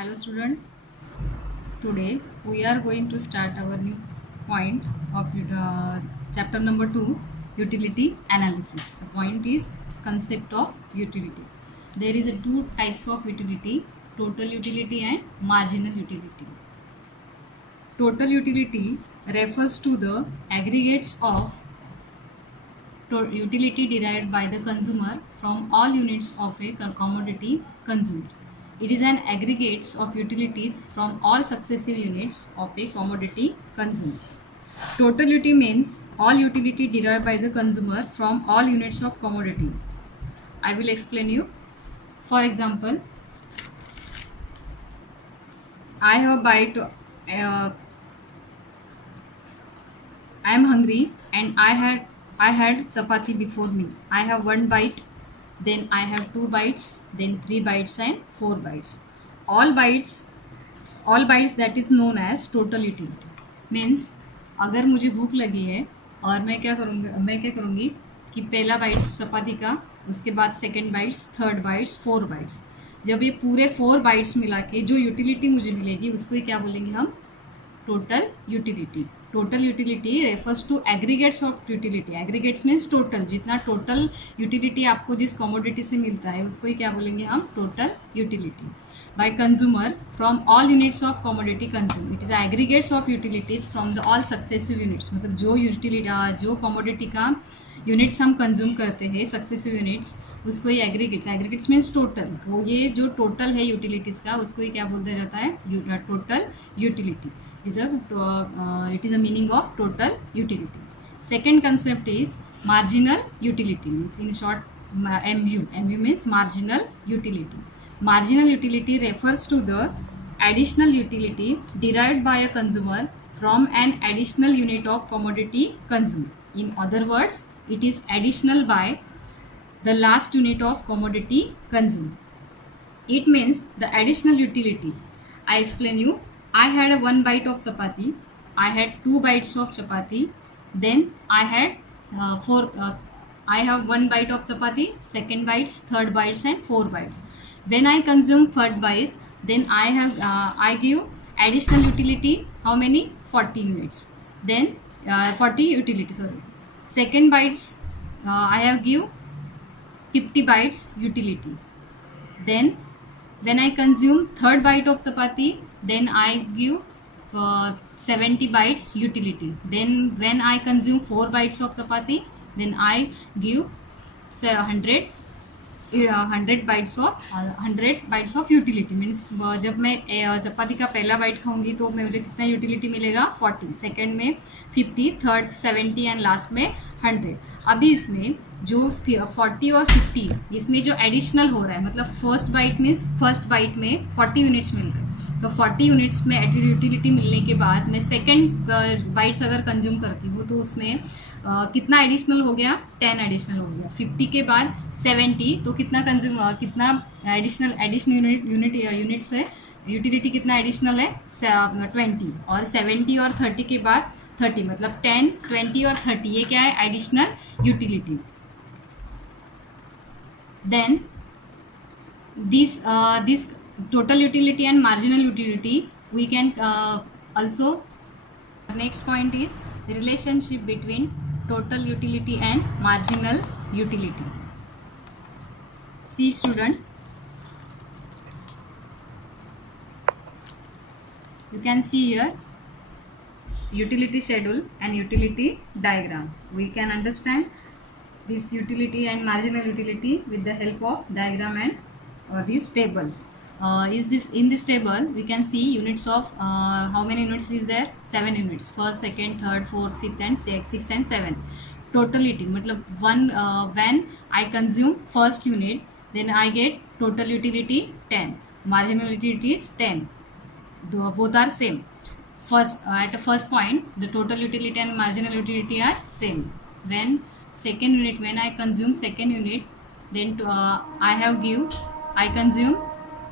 Hello student, today we are going to start our new point of chapter number 2, utility analysis. The point is concept of utility. There is two types of utility, total utility and marginal utility. Total utility refers to the aggregates of utility derived by the consumer from all units of a commodity consumed. It is an aggregate of utilities from all successive units of a commodity consumed. Total utility means all utility derived by the consumer from all units of commodity. I will explain you. For example, I have a bite. I am hungry and I had chapati before me. I have one bite, then I have two bites, then three bites and four bites. All bites all bites that is known as total utility. Means अगर मुझे भूख लगी है और मैं क्या करूँगी कि पहला बाइट्स चपाती का, उसके बाद second bytes, third bytes, four bytes. जब ये पूरे फोर बाइट्स मिला के जो यूटिलिटी मुझे मिलेगी उसको ही क्या बोलेंगे हम? Total utility. Total utility refers to aggregates of utility. Aggregates means total, जितना टोटल यूटिलिटी आपको जिस कमोडिटी से मिलता है उसको ही क्या बोलेंगे हम? Total utility. By consumer from all units of commodity consume. It is aggregates of utilities from the all successive units. मतलब जो कमोडिटी का यूनिट्स हम कंज्यूम करते हैं, सक्सेसिव यूनिट्स, उसको ही एग्रीगेट्स. Aggregates means total. वो ये जो टोटल है यूटिलिटीज़ का उसको ही क्या बोलते जाता है? Total utility. It is a meaning of total utility. Second concept is marginal utility. Means in short, MU. MU means marginal utility. Marginal utility refers to the additional utility derived by a consumer from an additional unit of commodity consumed. In other words, it is additional by the last unit of commodity consumed. It means the additional utility. I explain you. I had a one bite of chapati. I had two bites of chapati. Then I had I have one bite of chapati, second bites, third bites, and four bites. When I consume third bite, then I give additional utility. How many? 40 units. Then 40 utility. Sorry. Second bites, I have give 50 bites utility. Then when I consume third bite of chapati, then I give 70 bites utility. Then when I consume 4 bites of chapati, then I give 100 bites of utility. Means जब मैं चपाती का पहला बाइट खाऊंगी तो मुझे कितना यूटिलिटी मिलेगा? 40. सेकेंड में 50, थर्ड 70 एंड लास्ट में 100. अभी इसमें जो 40 और 50 इसमें जो एडिशनल हो रहा है, मतलब first bite means first bite में 40 यूनिट्स मिल रहे हैं, तो 40 यूनिट्स में यूटिलिटी मिलने के बाद मैं सेकेंड बाइट्स अगर कंज्यूम करती हूँ तो उसमें कितना एडिशनल हो गया? 10 एडिशनल हो गया. 50 के बाद 70 तो कितना एडिशनल यूनिट्स है, यूटिलिटी कितना एडिशनल है? 20. और 70 और 30 के बाद 30, मतलब 10, 20 और 30 ये क्या है? Additional utility. Then this total utility and marginal utility we can also. Next point is the relationship between total utility and marginal utility. See student, you can see here utility schedule and utility diagram. We can understand this utility and marginal utility with the help of diagram and this table. In this table we can see units of how many units is there? 7 units. First, second, third, fourth, fifth and 6th and 7th. Totality मतलब when I consume first unit, then I get total utility 10. Marginal utility is 10. Both are same. At the first point, the total utility and marginal utility are same. When second unit, when I consume second unit, then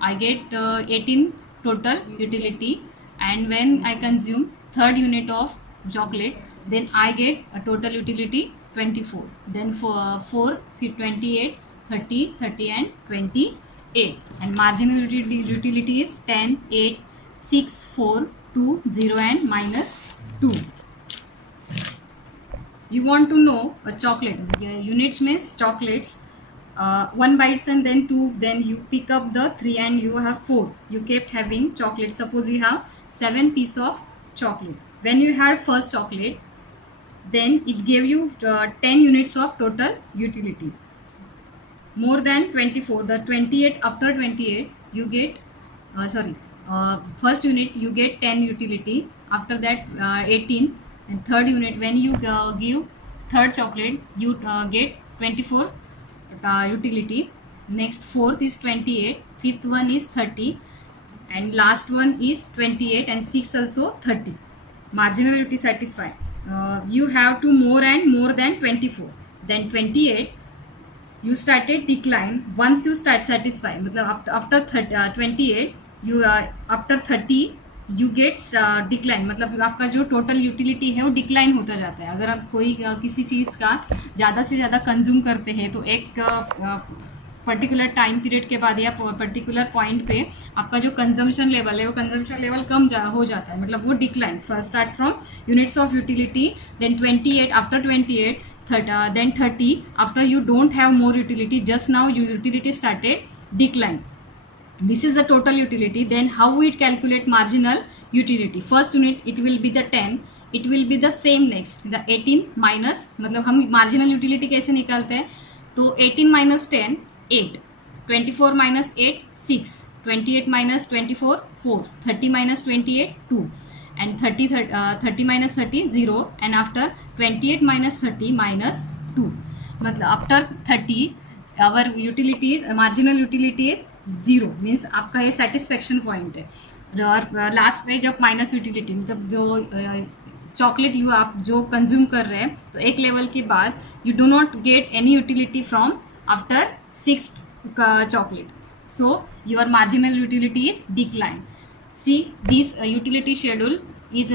I get 18 total utility. And when I consume third unit of chocolate, then I get a total utility 24. Then for 4, 28, 30 and 20 8, and marginal utility is 10, 8, 6, 4, 2, 0 and minus 2. You want to know a chocolate. Units means chocolates. 1 bites and then 2, then you pick up the 3 and you have 4. You kept having chocolate. Suppose you have 7 pieces of chocolate. When you had first chocolate, then it gave you 10 units of total utility. More than 24, the 28, after 28 you get first unit you get 10 utility, after that 18, and third unit when you give third chocolate you get 24 utility. Next fourth is 28, fifth one is 30, and last one is 28, and sixth also 30. Marginal utility satisfy. You have to more and more than 24, then 28 you started decline. Once you start satisfy, मतलब after 28 you after 30 you get decline, मतलब आपका जो total utility है वो डिक्लाइन होता जाता है. अगर आप कोई किसी चीज़ का ज़्यादा से ज़्यादा कंज्यूम करते हैं तो एक पर्टिकुलर टाइम पीरियड के बाद या पर्टिकुलर पॉइंट पे आपका जो कंजम्पशन लेवल है वो कंजम्पशन लेवल कम हो जाता है, मतलब वो decline. Start from units of utility, then 28, after 28 then 30, after you don't have more utility, just now your utility started decline. This is the total utility. Then how we calculate marginal utility? First unit it will be the 10, it will be the same next the 18 minus, मतलब हम marginal utility कैसे निकालते हैं, तो 18 minus 10 8, 24 minus 8 6, 28 minus 24 4, 30 minus 28 2, and 30 minus 30 0, and after 28 minus 30 minus 2, मतलब after 30 our utility marginal utility 0, means आपका ये satisfaction point है. और लास्ट में जब माइनस यूटिलिटी, मतलब जो चॉकलेट यू आप जो कंज्यूम कर रहे हैं, तो एक लेवल के बाद you do not get any utility from after 6th chocolate, so your marginal utility is decline. See this utility schedule is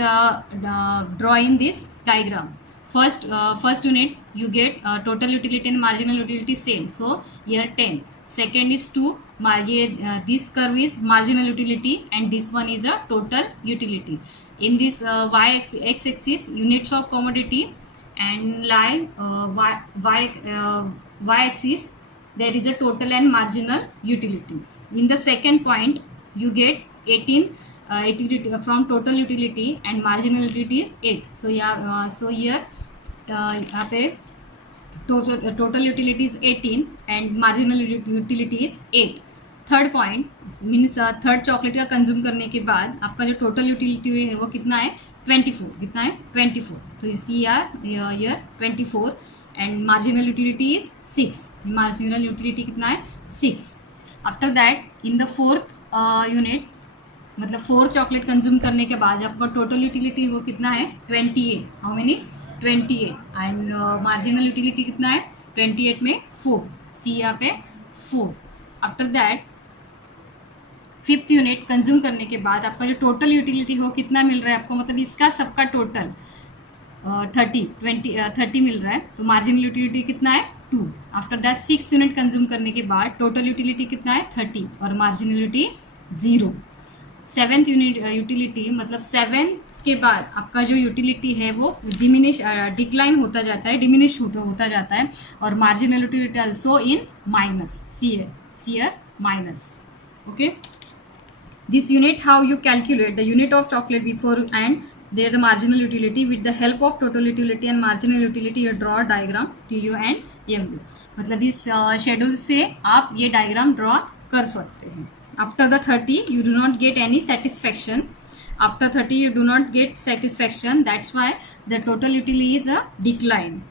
draw in this diagram. First unit you get total utility and marginal utility same, so here 10. Second is 2, this curve is marginal utility and this one is a total utility. In this x axis units of commodity, and line y axis there is a total and marginal utility. In the second point you get 18 utility from total utility and marginal utility is 8. So yeah, so here यहाँ पे total utility is 18 and marginal utility is 8. Third point means third chocolate का कंज्यूम करने के बाद आपका जो total utility है वो कितना है 24. कितना है 24. तो सी आर ईयर 24 and marginal utility is 6. Marginal utility कितना है 6. After that in the fourth unit, मतलब 4 चॉकलेट कंज्यूम करने के बाद आपका टोटल यूटिलिटी वो कितना है 28. How many 28, and marginal utility कितना है 28 में 4. सी यहाँ पे 4. After that fifth unit consume करने के बाद आपका जो टोटल यूटिलिटी हो कितना मिल रहा है आपको, मतलब इसका सबका टोटल 30 मिल रहा है, तो मार्जिनल यूटिलिटी कितना है 2. आफ्टर दैट 6 यूनिट कंज्यूम करने के बाद टोटल यूटिलिटी कितना है 30 और marginal utility 0. 7th unit utility, मतलब 7 के बाद आपका जो यूटिलिटी है वो डिक्लाइन होता जाता है, डिमिनिश होता जाता है, और marginal utility also in minus. See minus. Okay, this unit how you calculate the unit of chocolate before and there the marginal utility. With the help of total utility and marginal utility you draw a diagram TU and MU. मतलब इस शेड्यूल से आप ये diagram draw कर सकते हैं. After the 30 you do not get any satisfaction. After 30 you do not get satisfaction, that's why the total utility is a decline.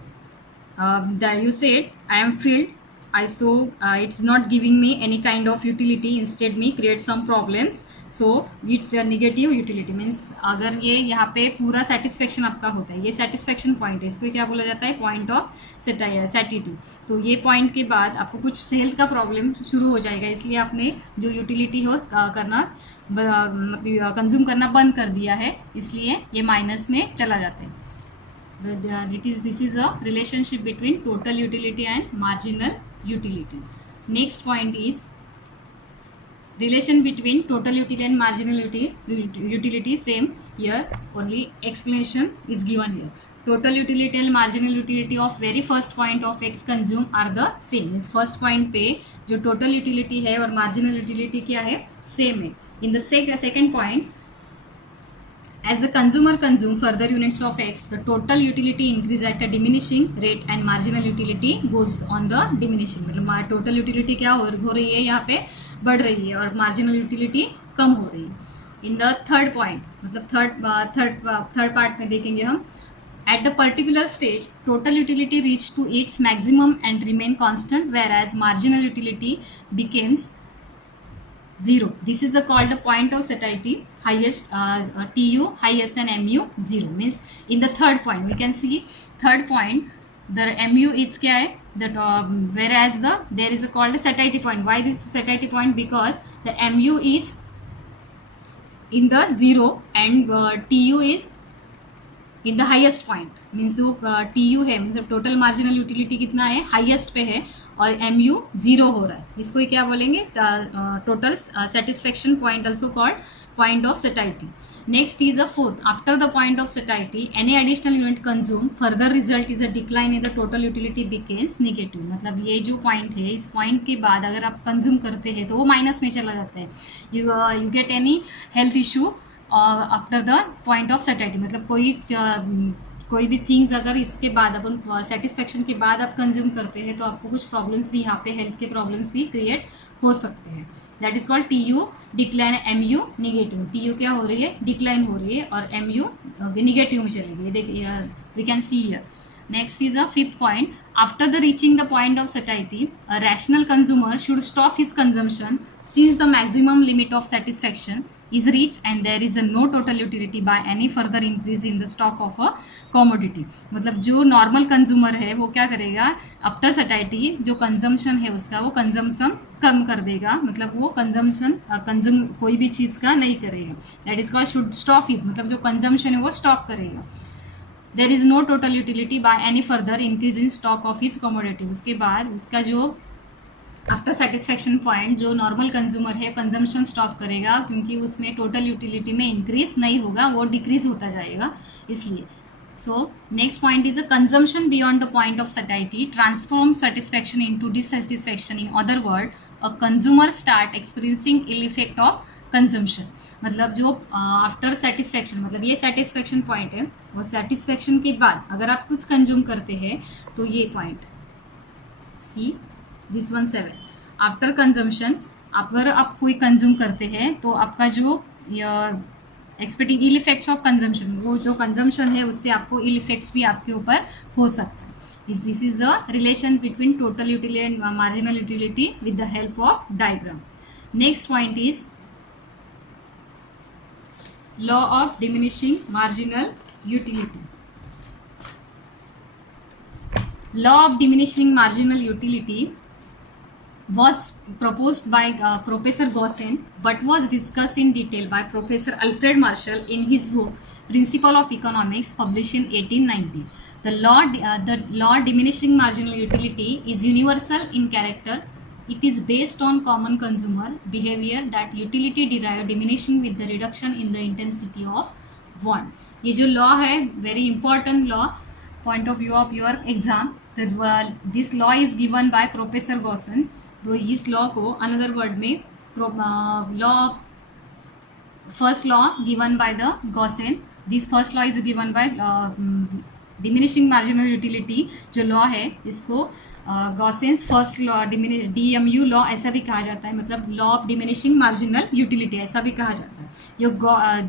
You said I am filled, I saw it's not giving me any kind of utility, instead me create some problems, so it's a negative utility. Means अगर ये यहाँ पे पूरा सेटिस्फेक्शन आपका होता है, ये satisfaction point है, इसको क्या बोला जाता है पॉइंट ऑफ सैटिटी. तो ये पॉइंट के बाद आपको कुछ हेल्थ का प्रॉब्लम शुरू हो जाएगा, इसलिए आपने जो यूटिलिटी हो करना कंज्यूम करना बंद कर दिया है, इसलिए ये माइनस में चला जाता है. This is a relationship between total utility and marginal utility. Next point is relation between total utility and marginal utility same here, only explanation is given here. Total utility and marginal utility of very first point of x consume are the same. means first point पे जो total utility है और marginal utility क्या है, same है. In the second point, as the consumer consume further units of x, the total utility increase at a diminishing rate and marginal utility goes on the diminishing. मतलब total utility क्या हो रही है, यहाँ पे बढ़ रही है और marginal utility कम हो रही है. In the third point, मतलब third part में देखेंगे हम, at the particular stage total utility reach to its maximum and remain constant, whereas marginal utility becomes zero. This is called the point of satiety. Highest TU highest and MU zero. Means in the third point we can see third point the MU is क्या है, that whereas there is called a satiety point. Why this satiety point? Because the MU is in the zero and TU is in the highest point. Means जो TU है, means total marginal utility कितना है, हाइएस्ट पे है और MU zero हो रहा है. इसको ही क्या बोलेंगे, total satisfaction point, also called point of satisfaction. Next is a fourth, after the point of satisfaction any additional unit consume further result is a decline in the total utility becomes negative. मतलब ये जो पॉइंट है, इस पॉइंट के बाद अगर आप कंज्यूम करते हैं तो वो माइनस में चला जाता है. You get any health issue after the point of satisfaction. मतलब कोई भी थिंग्स अगर इसके बाद अपन सेटिस्फेक्शन के बाद आप कंज्यूम करते हैं तो आपको कुछ प्रॉब्लम्स भी यहाँ पे हेल्थ के प्रॉब्लम्स भी क्रिएट हो सकते हैं. That is called TU decline, MU negative. TU क्या हो रही है, डिक्लाइन हो रही है और MU निगेटिव में चली गई. देखिए we can see here. Next is a fifth point, after the reaching the point of satisfaction a rational consumer should stop his consumption since the maximum limit of satisfaction is reached and there is a no total utility by any further increase in the stock of a commodity. मतलब जो normal consumer है वो क्या करेगा, after satisfaction जो consumption है उसका वो कंजम्पशन कम कर देगा. मतलब वो कंज्यूम कोई भी चीज़ का नहीं करेगा. That is called should stop his, मतलब जो कंजम्पशन है वो स्टॉप करेगा. There is no total utility by any further increase in stock of his commodity. उसके बाद उसका जो आफ्टर सेटिस्फेक्शन पॉइंट जो नॉर्मल कंज्यूमर है कंजम्पशन स्टॉप करेगा, क्योंकि उसमें टोटल यूटिलिटी में इंक्रीज नहीं होगा, वो डिक्रीज होता जाएगा इसलिए. So next point is a consumption beyond the point of satisfaction transform satisfaction into dissatisfaction. In other word a consumer start experiencing ill effect of consumption. मतलब जो आफ्टर सेटिस्फैक्शन, मतलब ये सेटिस्फैक्शन पॉइंट है, वो सेटिस्फैक्शन के बाद अगर आप कुछ कंज्यूम करते हैं तो ये point see this 7 after consumption, अगर आप कोई कंज्यूम करते हैं तो आपका जो expecting ill effects of consumption, वो जो कंजम्पशन है उससे आपको इल इफेक्ट्स भी आपके ऊपर हो सकता है. This is the relation between total utility and marginal utility with the help of diagram. Next point is law of diminishing marginal utility. Law of diminishing marginal utility was proposed by Professor Gaussen but was discussed in detail by Professor Alfred Marshall in his book Principle of Economics published in 1890. The law diminishing marginal utility is universal in character. It is based on common consumer behavior that utility derived diminishing with the reduction in the intensity of want. ये जो law है very important law point of view of your exam. This law is given by Professor Gaussen. तो इस law को another word में law first law given by the Gossen. This first law is given by diminishing marginal utility. जो law है इसको Gossen's first law DMU law ऐसा भी कहा जाता है. मतलब law of diminishing marginal utility ऐसा भी कहा जाता है. ये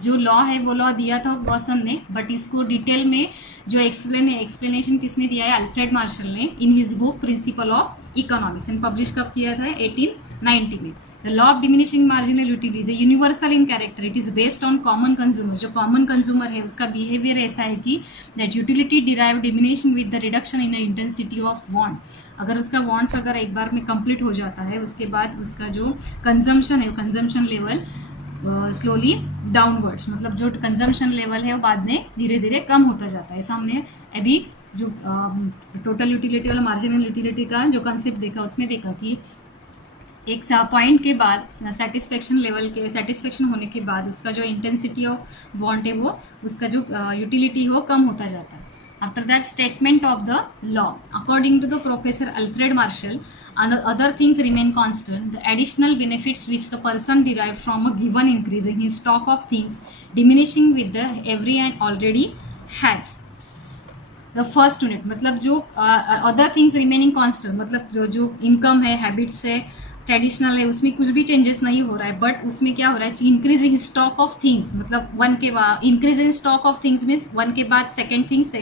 जो लॉ है वो लॉ दिया था गॉसन ने, बट इसको डिटेल में जो एक्सप्लेनेशन किसने दिया है, अल्फ्रेड मार्शल ने in his book principle of economics. And publish कब किया था, 1890 में. The law of diminishing marginal utility is universal in character. It is based on common consumer. जो कॉमन कंज्यूमर है उसका बिहेवियर ऐसा है कि that utility derive diminishing with the reduction in intensity of want. अगर उसका वांट्स अगर एक बार में कंप्लीट हो जाता है उसके बाद उसका जो कंजम्पशन है, कंजम्पशन लेवल स्लोली डाउनवर्ड्स, मतलब जो कंजम्पशन लेवल है वो बाद में धीरे धीरे कम होता जाता है. ऐसा हमने अभी जो टोटल यूटिलिटी वाला मार्जिनल यूटिलिटी का जो कंसेप्ट देखा उसमें देखा कि एक पॉइंट के बाद सेटिस्फेक्शन लेवल के सेटिस्फेक्शन होने के बाद उसका जो इंटेंसिटी ऑफ वांट है वो उसका जो यूटिलिटी हो कम होता जाता है. After that statement of the law according to the professor Alfred Marshall other things remain constant. The additional benefits which the person derived from a given increase in his stock of things diminishing with the every and already has. The first unit मतलब जो other things remaining constant मतलब जो इनकम है, हैबिट्स है, ट्रेडिशनल है, उसमें कुछ भी चेंजेस नहीं हो रहा है, बट उसमें क्या हो रहा है, increase in stock of things. मतलब वन के बाद increase in stock of things means one के बाद सेकेंड थिंग्स,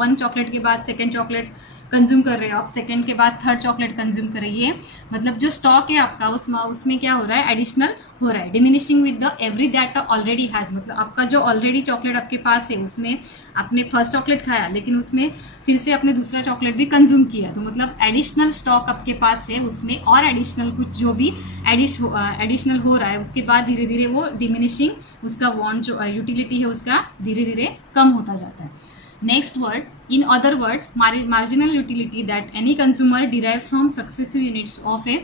वन चॉकलेट के बाद सेकेंड चॉकलेट कंज्यूम कर रहे हो आप, सेकंड के बाद थर्ड चॉकलेट कंज्यूम कर रही है. मतलब जो स्टॉक है आपका उसमें क्या हो रहा है, एडिशनल हो रहा है. Diminishing with the every that already has. मतलब आपका जो ऑलरेडी चॉकलेट आपके पास है उसमें आपने फर्स्ट चॉकलेट खाया लेकिन उसमें फिर से आपने दूसरा चॉकलेट भी कंज्यूम किया, तो मतलब एडिशनल स्टॉक आपके पास है उसमें, और एडिशनल कुछ जो भी एडिशनल हो रहा है उसके बाद धीरे धीरे वो डिमिनिशिंग उसका वांट जो यूटिलिटी है उसका धीरे धीरे कम होता जाता है. Next word, in other words, marginal utility that any consumer derive from successive units of a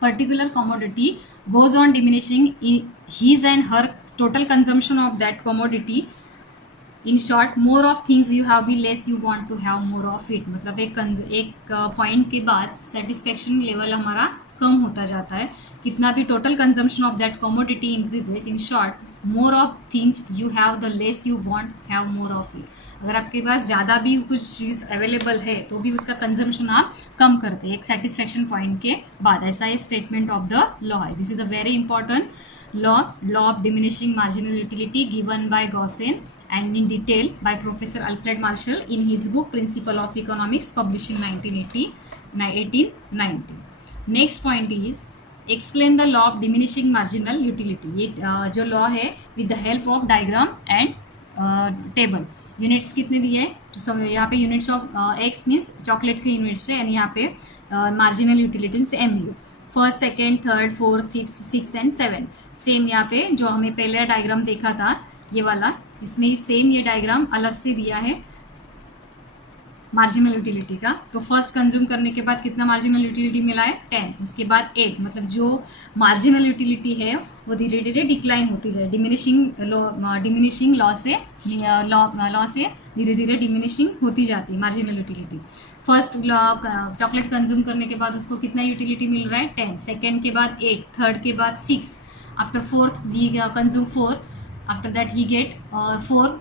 particular commodity goes on diminishing in his and her total consumption of that commodity. In short, more of things you have, be less you want to have more of it. मतलब एक पॉइंट के बाद satisfaction level हमारा कम होता जाता है. कितना भी total consumption of that commodity increases. In short, more of things you have the less you want have more of it. अगर आपके पास ज़्यादा भी कुछ चीज़ अवेलेबल है तो भी उसका कंजम्पशन आप कम करते हैं एक सेटिस्फेक्शन पॉइंट के बाद. ऐसा ही स्टेटमेंट ऑफ द लॉ है. This is a very important law of diminishing marginal utility given by Gossen and in detail by Professor Alfred Marshall in his book Principle of Economics published in 1890. Next point is explain the law of diminishing marginal utility. ये जो law है with the help of diagram and table. Units कितने दिए हैं तो सब यहाँ पे units of X means chocolate के यूनिट्स है, यानी यहाँ पे marginal utility means M U. First, second, third, fourth, fifth, six and seven. Same यहाँ पे जो हमें पहले डायग्राम देखा था ये वाला, इसमें सेम ये डायग्राम अलग से दिया है मार्जिनल यूटिलिटी का. तो फर्स्ट कंज्यूम करने के बाद कितना मार्जिनल यूटिलिटी मिला है 10, उसके बाद 8. मतलब जो मार्जिनल यूटिलिटी है वो धीरे धीरे डिक्लाइन होती जाए, डिमिनिशिंग लॉ से धीरे धीरे डिमिनिशिंग होती जाती है marginal utility. First chocolate consume करने के बाद उसको कितना यूटिलिटी मिल रहा है 10, सेकेंड के बाद 8, थर्ड के बाद 6, after fourth we consume 4, after that he get 4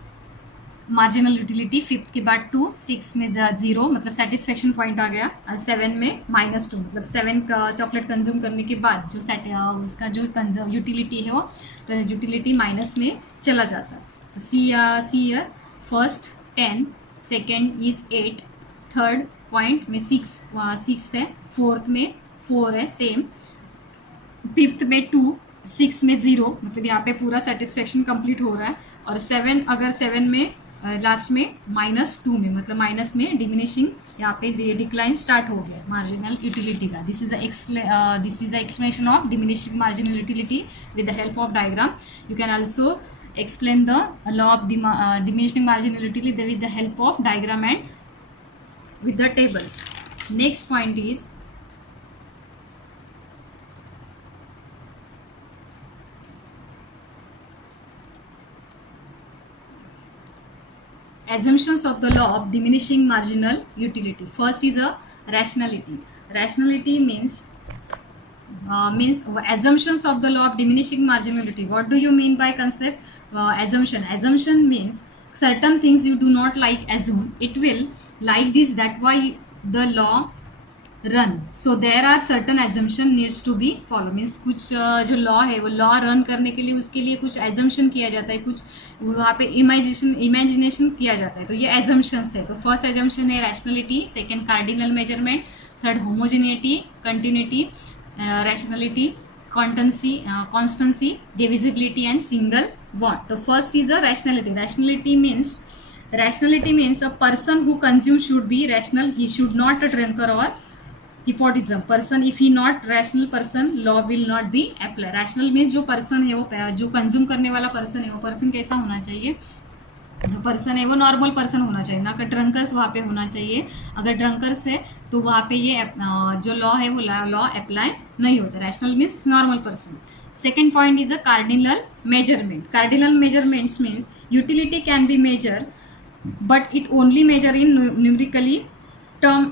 marginal utility, fifth के बाद 2, 6 में 0 मतलब सेटिस्फेक्शन पॉइंट आ गया, 7 में -2 मतलब 7 का चॉकलेट कंज्यूम करने के बाद जो उसका जो यूटिलिटी है वो यूटिलिटी माइनस में चला जाता है. See here first 10, second is 8, third point में 6 है, फोर्थ में 4 है सेम, फिफ्थ में 2, 6 में 0 मतलब यहाँ पे पूरा सेटिस्फेक्शन कंप्लीट हो रहा है. और 7 अगर 7 में लास्ट में -2 में मतलब माइनस में डिमिनिशिंग यहाँ पे डिक्लाइन स्टार्ट हो गया मार्जिनल यूटिलिटी का. This is the explanation of diminishing marginal utility with the help of diagram. You can also explain the law of diminishing marginal utility with the help of diagram and with the tables. Next point is assumptions of the law of diminishing marginal utility. First is a rationality. Rationality means assumptions of the law of diminishing marginality. What do you mean by concept assumption? Assumption means certain things you do not like assume it will like this, that why the law run. So there are certain assumption needs to be follow. Means कुछ जो law है वो law run करने के लिए उसके लिए कुछ एजम्पशन किया जाता है, कुछ वहाँ पे इमेजिनेशन किया जाता है, तो ये एजम्पशंस है. तो फर्स्ट एजम्पशन है rationality, second cardinal measurement, third homogeneity, continuity, rationality, constancy, divisibility and single want. So first is a rationality. Rationality means a person who consumes should be rational. He should not a drinker or hypotism. Person if he not rational person, law will not be applied. Rational means जो person है वो जो कंज्यूम करने वाला person है वो person कैसा होना चाहिए, जो पर्सन है वो नॉर्मल पर्सन होना चाहिए, ना कि ड्रंकर्स वहाँ पे होना चाहिए। अगर ड्रंकर्स है तो वहाँ पे ये जो लॉ है वो लॉ अप्लाई नहीं होता। Rational means normal person. Second point is a cardinal measurement. Cardinal measurements means utility can be measure but it only measure in numerically term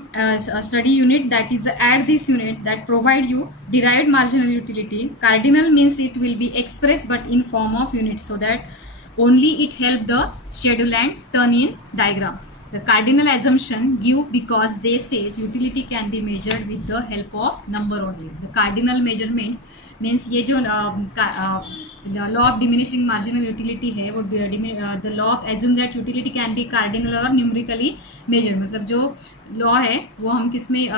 study unit, that is add this unit that provide you derived marginal utility. Cardinal means it will be expressed but in form of unit, so that only it help the schedule and turn in diagram. The cardinal assumption give because they says utility can be measured with the help of number only. The cardinal measurements means ये जो law of diminishing marginal utility है वो the law of assume that utility can B cardinal और numerically major. मतलब जो law है वो हम किस में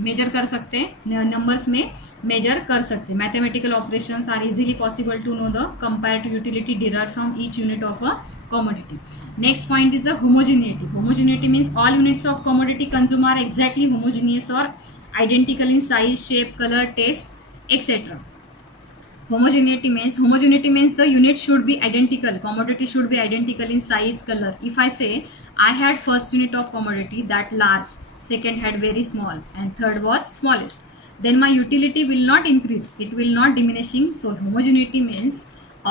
मेजर कर सकते हैं, नंबर्स में मेजर कर सकते हैं। Mathematical operations are easily possible to know the compare to utility derived from each unit of a commodity. Next point is a homogeneity. Homogeneity means all units of commodity consumed are exactly homogeneous or identical in size, shape, color, taste, etc. Homogeneity means the unit should be identical. Commodity should be identical in size, color. If I say I had first unit of commodity that large, second had very small, and third was smallest, then my utility will not increase. It will not diminishing. So homogeneity means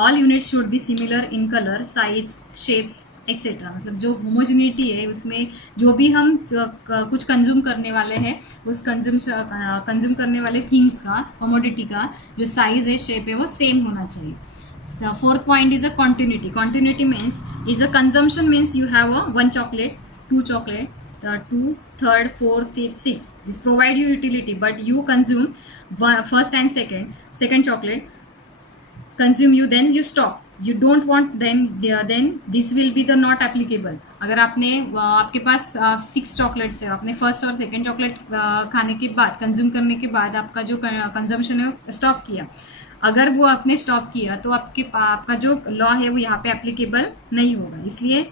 all units should be similar in color, size, shapes, etcetera. मतलब जो होमोजिनिटी है उसमें जो भी हम कुछ कंज्यूम करने वाले हैं उस कंज्यूम करने वाले थिंग्स का, कमोडिटी का जो साइज है, शेप है, वो सेम होना चाहिए। Fourth point is a continuity. Continuity means is a consumption means you have a 1 chocolate, 2 chocolate, 2, 3rd, 4th, 5th, 6th. This provide you utility, but you consume first and second chocolate consume you, then you stop, you don't want them there, then this will be the not applicable. अगर आपने आपके पास 6 चॉकलेट्स है, आपने फर्स्ट और second chocolate खाने के बाद, कंज्यूम करने के बाद आपका जो कंजम्पशन है स्टॉप किया, अगर वो आपने स्टॉप किया तो आपका जो लॉ है वो यहाँ पे एप्लीकेबल नहीं होगा। इसलिए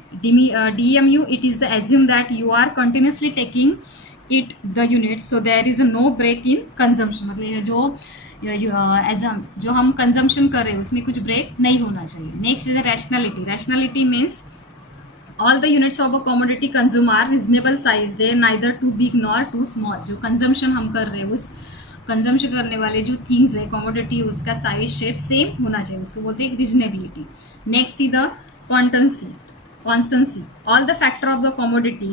DMU it is the assume that you are continuously taking it the unit, so there is a no break in consumption. मतलब जो हम कंजम्पशन कर रहे हैं उसमें कुछ ब्रेक नहीं होना चाहिए। Next is rationality. Rationality means all the units of a commodity consume are reasonable size, they neither too big nor too small. जो कंजम्पशन हम कर रहे हैं उस कंजम्पशन करने वाले जो थिंग्स है, कमोडिटी, उसका साइज, शेप सेम होना चाहिए, उसको बोलते हैं reasonability. Next is the constancy. All the factor of the commodity,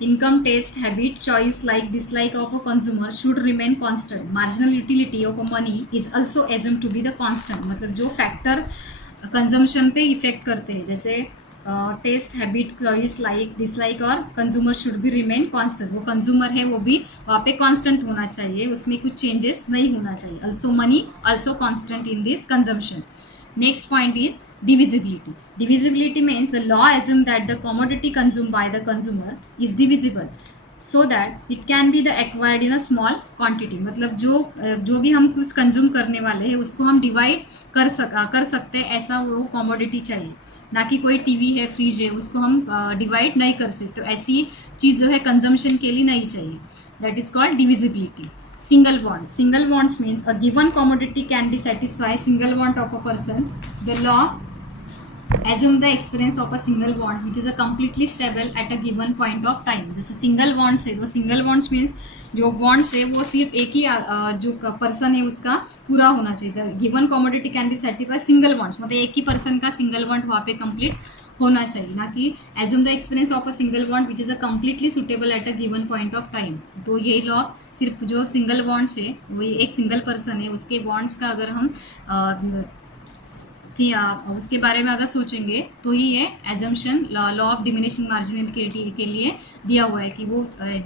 income, taste, habit, choice, like, dislike of a consumer should remain constant. Marginal utility of a money is also assumed to be the constant. मतलब जो factor consumption पे इफेक्ट करते हैं, जैसे taste, habit, choice, like, dislike और consumer should भी remain constant. वो consumer है वो भी वहाँ पे कांस्टेंट होना चाहिए, उसमें कुछ चेंजेस नहीं होना चाहिए। Also money also constant in this consumption. Next point is divisibility. Divisibility means the law assumes that the commodity consumed by the consumer is divisible so that it can be the acquired in a small quantity. मतलब जो भी हम कुछ कंज्यूम करने वाले हैं उसको हम डिवाइड कर सकते हैं, ऐसा वो कमोडिटी चाहिए। ना कि कोई टीवी है, फ्रिज है, उसको हम डिवाइड नहीं कर सकते। तो ऐसी चीज़ जो है कंजम्पशन के लिए नहीं चाहिए। That is called divisibility. Single bonds. Single bonds means a given commodity can be satisfied single want of a person. The law assume the experience of a single bond which is a completely stable at a given point of time. जैसे single bonds है, वो single bonds means जो बॉन्ड्स है वो सिर्फ एक ही जो पर्सन है उसका पूरा होना चाहिए। Given commodity can be satisfied single bonds, मतलब एक ही पर्सन का सिंगल बॉन्ड वहाँ पे कंप्लीट होना चाहिए। ना कि assume the experience of a single bond which is a completely suitable at a given point of time. तो ये लॉ सिर्फ जो सिंगल बॉन्ड्स है, वो एक सिंगल पर्सन है, उसके बॉन्ड्स का अगर हम उसके बारे में अगर सोचेंगे तो ही ये assumption law of diminishing marginal के लिए दिया हुआ है कि वो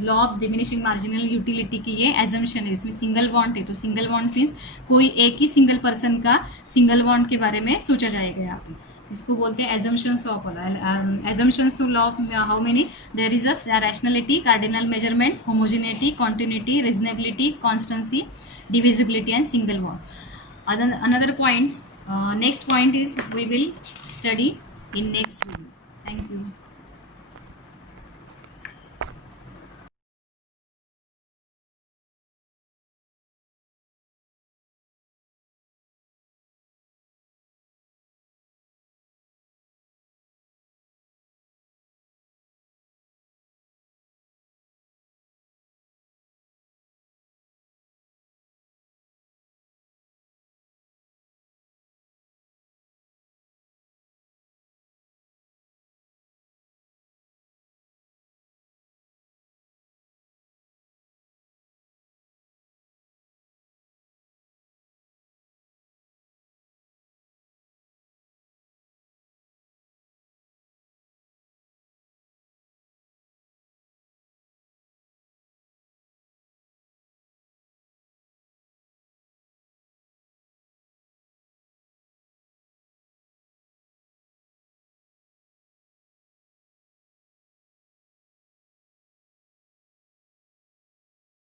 law of diminishing marginal utility की ये एजम्पशन है। इसमें सिंगल बॉन्ड है, तो सिंगल बॉन्ड मीन्स कोई एक ही सिंगल पर्सन का सिंगल बॉन्ड के बारे में सोचा जाएगा यहाँ पे। इसको बोलते हैं assumptions of assumptions law of how many there is a rationality, cardinal measurement, homogeneity, continuity, reasonability, constancy, divisibility and single bond. Another points, next point is we will study in next video. Thank you.